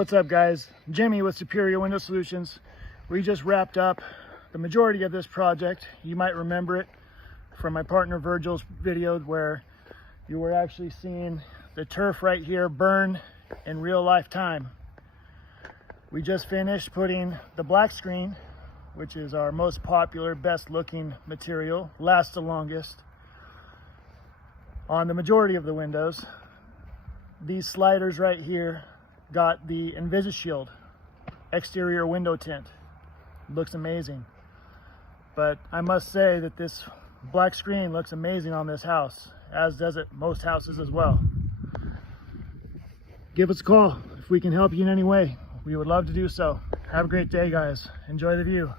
what's up guys? Jimmy with Superior Window Solutions. We just wrapped up the majority of this project. You might remember it from my partner Virgil's video where you were actually seeing the turf right here burn in real life time. We just finished putting the black screen, which is our most popular, best looking material, lasts the longest, on the majority of the windows. These sliders right here got the InvisiShield exterior window tint. Looks amazing. But I must say that this black screen looks amazing on this house, as does it most houses as well. Give us a call if we can help you in any way. We would love to do so. Have a great day, guys. Enjoy the view.